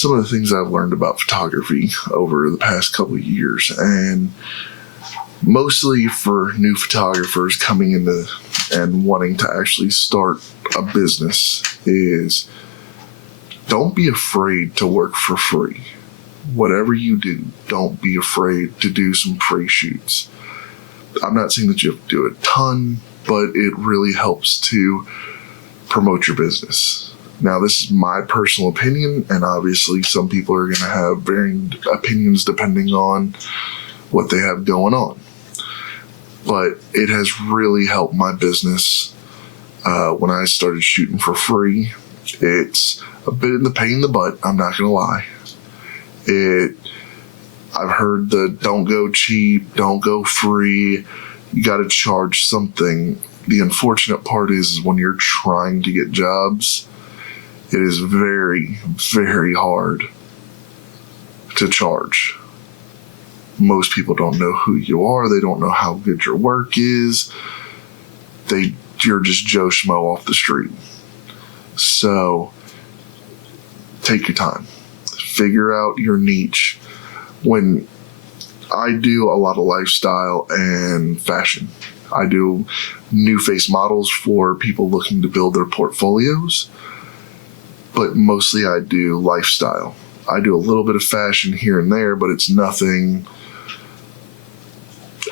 some of the things I've learned about photography over the past couple of years, and mostly for new photographers coming into and wanting to actually start a business, is don't be afraid to work for free. Whatever you do, don't be afraid to do some free shoots. I'm not saying that you have to do a ton, but it really helps to promote your business. Now, this is my personal opinion, and obviously some people are going to have varying opinions depending on what they have going on. But it has really helped my business when I started shooting for free. It's a bit in the pain in the butt, I'm not going to lie. I've heard the don't go cheap, don't go free, you got to charge something. The unfortunate part is when you're trying to get jobs, it is very, very hard to charge. Most people don't know who you are. They don't know how good your work is. You're just Joe Schmo off the street. So take your time. Figure out your niche. When I do a lot of lifestyle and fashion, I do new face models for people looking to build their portfolios, but mostly I do lifestyle. I do a little bit of fashion here and there, but it's nothing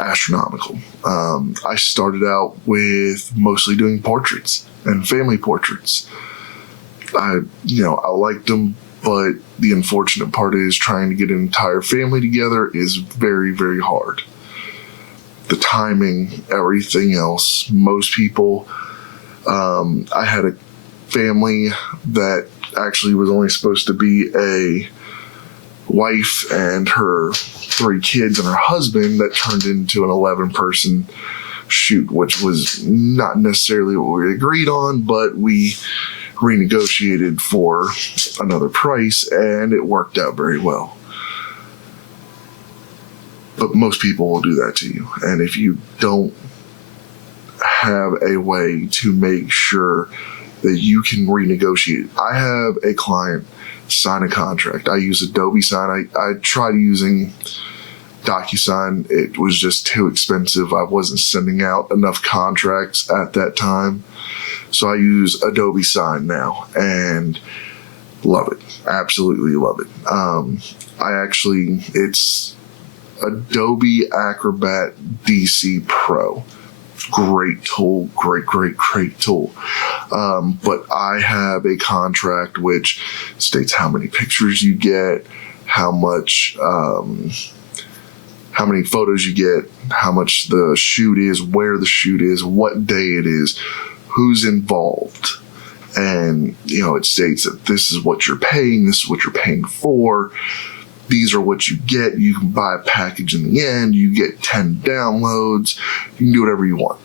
astronomical. I started out with mostly doing portraits and family portraits. I liked them, but the unfortunate part is trying to get an entire family together is very, very hard. The timing, everything else. Most people, I had a family that actually was only supposed to be a wife and her 3 kids and her husband that turned into an 11-person shoot, which was not necessarily what we agreed on, but we renegotiated for another price and it worked out very well. But most people will do that to you. And if you don't have a way to make sure that you can renegotiate, I have a client sign a contract. I use Adobe Sign. I tried using DocuSign. It was just too expensive. I wasn't sending out enough contracts at that time. So I use Adobe Sign now and love it. Absolutely love it. It's Adobe Acrobat DC Pro. Great tool, great tool. But I have a contract which states how many pictures you get, how many photos you get, how much the shoot is, where the shoot is, what day it is, who's involved. And, it states that this is what you're paying, this is what you're paying for. These are what you get. You can buy a package in the end. You get 10 downloads. You can do whatever you want.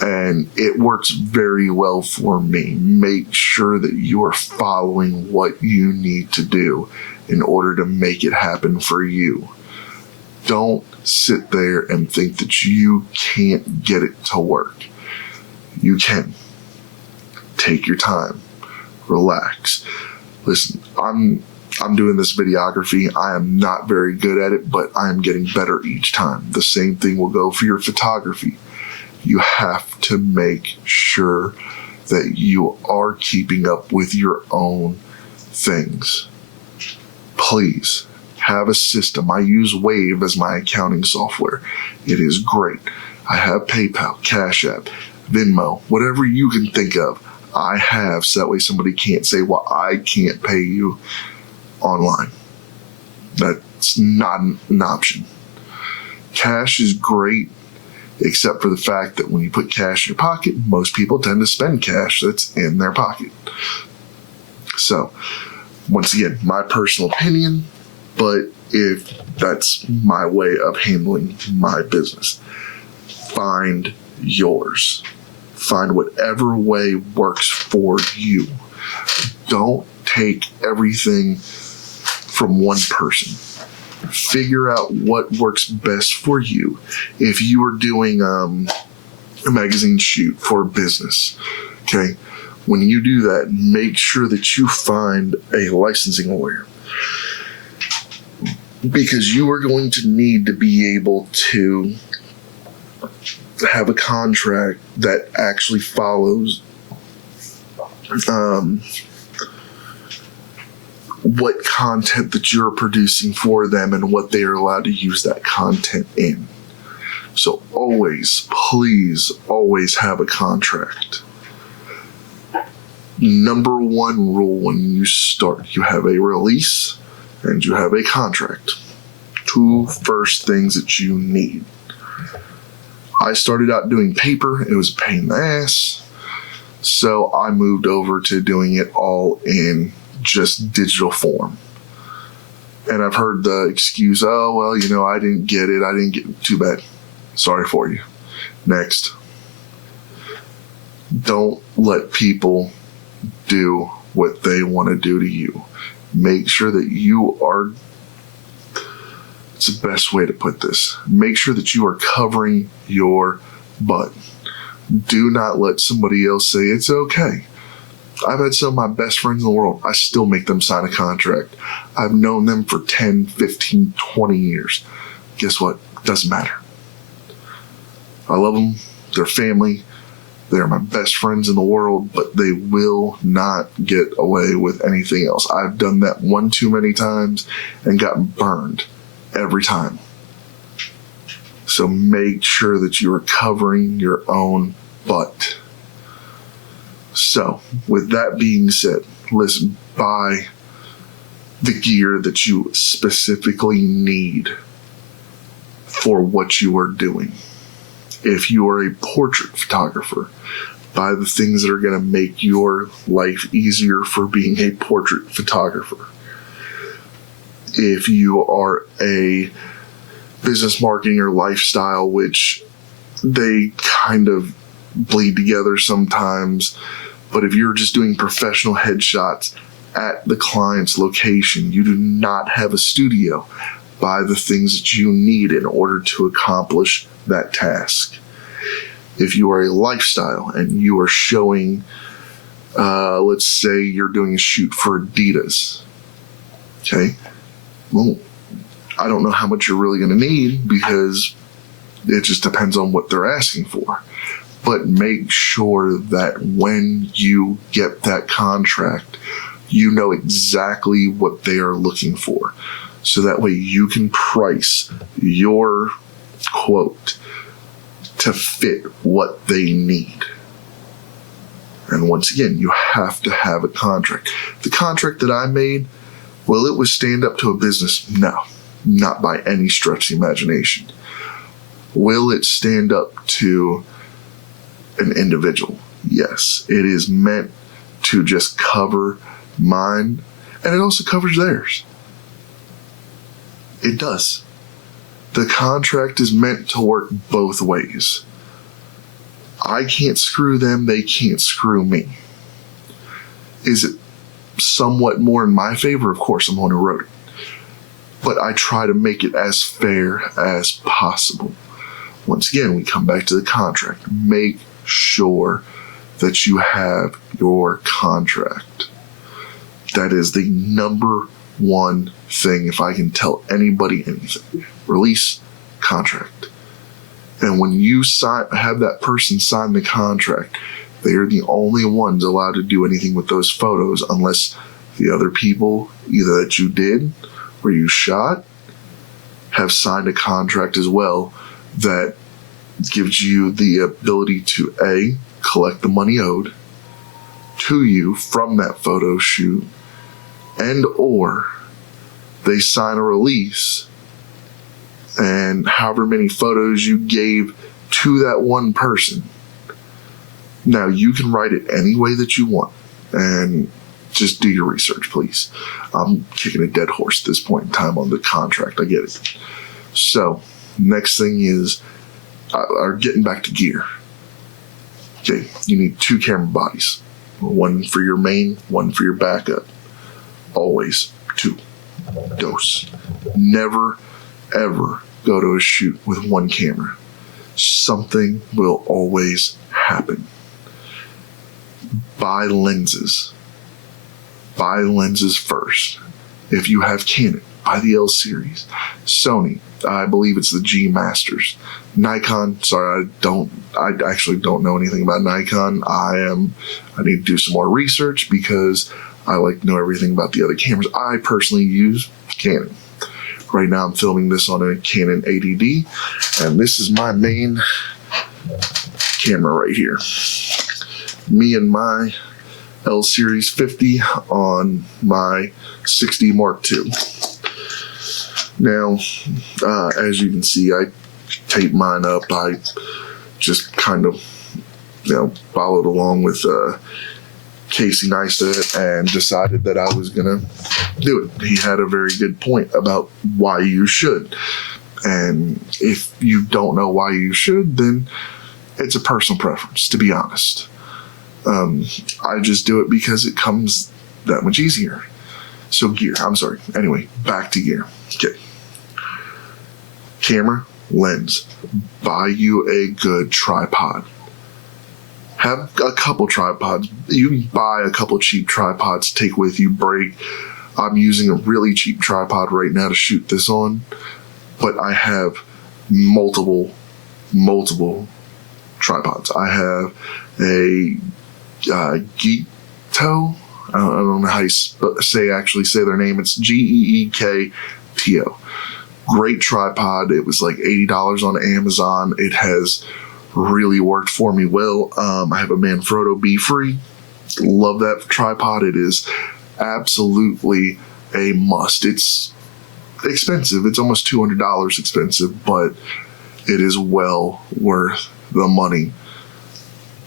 And it works very well for me. Make sure that you are following what you need to do in order to make it happen for you. Don't sit there and think that you can't get it to work. You can. Take your time. Relax. Listen, I'm doing this videography. I am not very good at it, but I am getting better each time. The same thing will go for your photography. You have to make sure that you are keeping up with your own things. Please have a system. I use Wave as my accounting software. It is great. I have PayPal, Cash App, Venmo, whatever you can think of, I have, so that way somebody can't say, well, I can't pay you online. That's not an option. Cash is great, except for the fact that when you put cash in your pocket, most people tend to spend cash that's in their pocket. So, once again, my personal opinion, but if that's my way of handling my business, find yours. Find whatever way works for you. Don't take everything from one person. Figure out what works best for you. If you are doing a magazine shoot for business, okay, when you do that, make sure that you find a licensing lawyer, because you are going to need to be able to have a contract that actually follows what content that you're producing for them and what they are allowed to use that content in. So always, please, always have a contract. Number one rule when you start, you have a release and you have a contract. Two first things that you need. I started out doing paper. It was a pain in the ass. So I moved over to doing it all in just digital form. And I've heard the excuse, oh, well, I didn't get it. I didn't get it. Too bad. Sorry for you. Next. Don't let people do what they want to do to you. Make sure that you are, it's the best way to put this, make sure that you are covering your butt. Do not let somebody else say it's okay. I've had some of my best friends in the world. I still make them sign a contract. I've known them for 10, 15, 20 years. Guess what? Doesn't matter. I love them. They're family. They're my best friends in the world, but they will not get away with anything else. I've done that one too many times and gotten burned every time. So make sure that you are covering your own butt. So with that being said, listen, buy the gear that you specifically need for what you are doing. If you are a portrait photographer, buy the things that are going to make your life easier for being a portrait photographer. If you are a business marketing or lifestyle, which they kind of bleed together sometimes, but if you're just doing professional headshots at the client's location, you do not have a studio, buy the things that you need in order to accomplish that task. If you are a lifestyle and you are showing, let's say you're doing a shoot for Adidas, okay? Well, I don't know how much you're really going to need because it just depends on what they're asking for. But make sure that when you get that contract, you know exactly what they are looking for. So that way you can price your quote to fit what they need. And once again, you have to have a contract. The contract that I made, will it withstand up to a business? No, not by any stretch of the imagination. Will it stand up to an individual? Yes, it is meant to just cover mine, and it also covers theirs. It does. The contract is meant to work both ways. I can't screw them, they can't screw me. Is it somewhat more in my favor? Of course, I'm the one who wrote it. But I try to make it as fair as possible. Once again, we come back to the contract. Make sure that you have your contract. That is the number one thing, if I can tell anybody anything. Release, contract. And when you have that person sign the contract, they are the only ones allowed to do anything with those photos unless the other people, either that you did or you shot, have signed a contract as well that gives you the ability to A, collect the money owed to you from that photo shoot, and or they sign a release and however many photos you gave to that one person. Now, you can write it any way that you want, and just do your research, please. I'm kicking a dead horse at this point in time on the contract. I get it. So, next thing is, getting back to gear. Okay, you need 2 camera bodies. One for your main, one for your backup. Always 2. Dose. Never, ever go to a shoot with 1 camera. Something will always happen. buy lenses. Buy lenses first. If you have Canon, buy the L series. Sony, I believe it's the G Masters. Nikon, sorry, I actually don't know anything about Nikon. I need to do some more research because I like to know everything about the other cameras. I personally use Canon. Right now I'm filming this on a Canon 80D, and this is my main camera right here. Me and my L Series 50 on my 60 Mark II. Now, as you can see, I taped mine up. I just kind of, followed along with Casey Neistat and decided that I was going to do it. He had a very good point about why you should. And if you don't know why you should, then it's a personal preference, to be honest. I just do it because it comes that much easier. So anyway, back to gear. Okay. Camera, lens. Buy you a good tripod. Have a couple tripods. You can buy a couple cheap tripods to take with you, break. I'm using a really cheap tripod right now to shoot this on, but I have multiple tripods. I have a Geekto. I don't know how you say their name. It's Geekto. Great tripod. It was like $80 on Amazon. It has really worked for me well. I have a Manfrotto B-Free. Love that tripod. It is absolutely a must. It's expensive. It's almost $200 expensive, but it is well worth the money.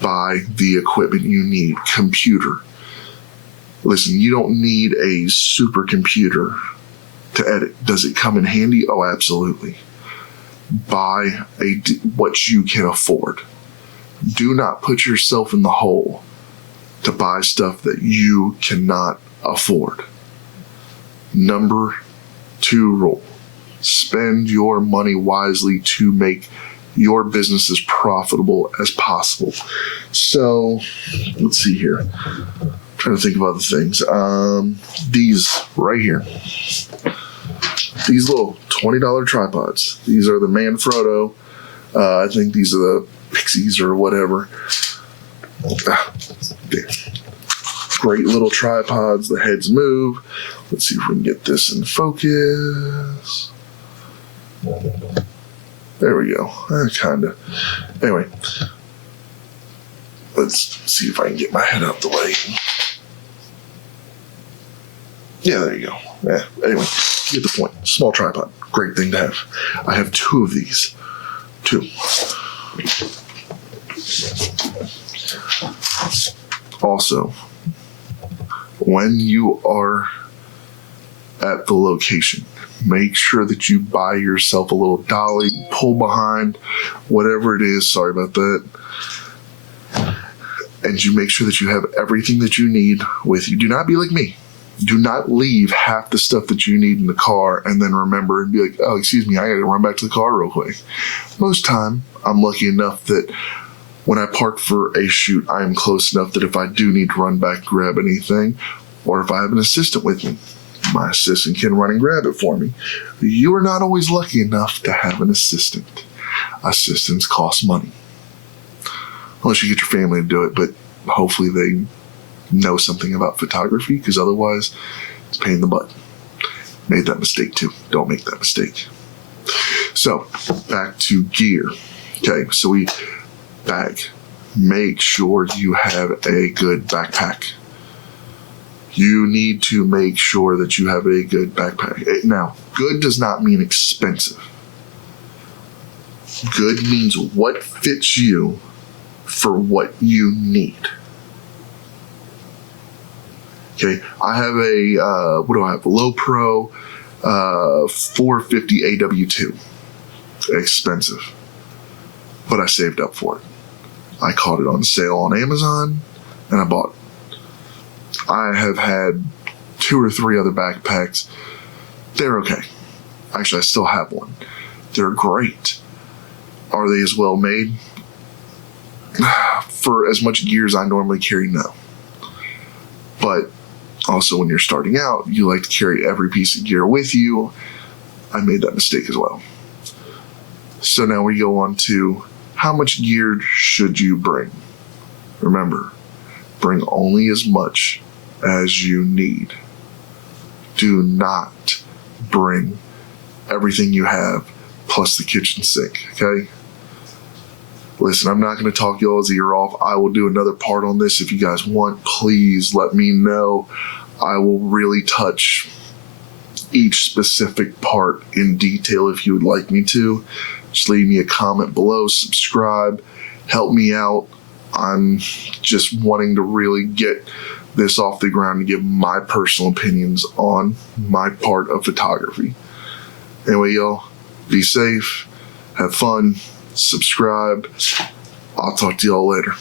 Buy the equipment you need. Computer. Listen, you don't need a supercomputer to edit. Does it come in handy? Oh, absolutely. Buy what you can afford. Do not put yourself in the hole to buy stuff that you cannot afford. Number 2 rule. Spend your money wisely to make your business as profitable as possible. So, let's see here. I'm trying to think of other things. These right here. These little $20 tripods. These are the Manfrotto. I think these are the Pixies or whatever. Great little tripods. The heads move. Let's see if we can get this in focus. There we go. Kind of. Anyway, let's see if I can get my head out the way. Yeah, there you go. Yeah. Anyway, you get the point. Small tripod. Great thing to have. I have 2 of these. 2. Also, when you are at the location, make sure that you buy yourself a little dolly, pull behind, whatever it is. Sorry about that. And you make sure that you have everything that you need with you. Do not be like me. Do not leave half the stuff that you need in the car and then remember and be like, oh, excuse me, I got to run back to the car real quick. Most time, I'm lucky enough that when I park for a shoot, I am close enough that if I do need to run back and grab anything, or if I have an assistant with me, my assistant can run and grab it for me. You are not always lucky enough to have an assistant. Assistants cost money. Unless you get your family to do it, but hopefully they know something about photography, because otherwise it's a pain in the butt. Made that mistake too. Don't make that mistake. So back to gear. Okay, so we bag. Make sure you have a good backpack. You need to make sure that you have a good backpack. Now, good does not mean expensive. Good means what fits you for what you need. Okay, I have a, what do I have? A Low Pro 450 AW2. Expensive. But I saved up for it. I caught it on sale on Amazon and I bought it. I have had 2 or 3 other backpacks. They're okay. Actually, I still have one. They're great. Are they as well made? for as much gear as I normally carry? No. But also when you're starting out, you like to carry every piece of gear with you. I made that mistake as well. So now we go on to how much gear should you bring? Remember, bring only as much as you need. Do not bring everything you have plus the kitchen sink, okay? Listen, I'm not going to talk y'all's ear off. I will do another part on this if you guys want. Please let me know. I will really touch each specific part in detail if you would like me to. Just leave me a comment below, subscribe, help me out. I'm just wanting to really get this off the ground and give my personal opinions on my part of photography. Anyway, y'all, be safe, have fun, subscribe. I'll talk to y'all later.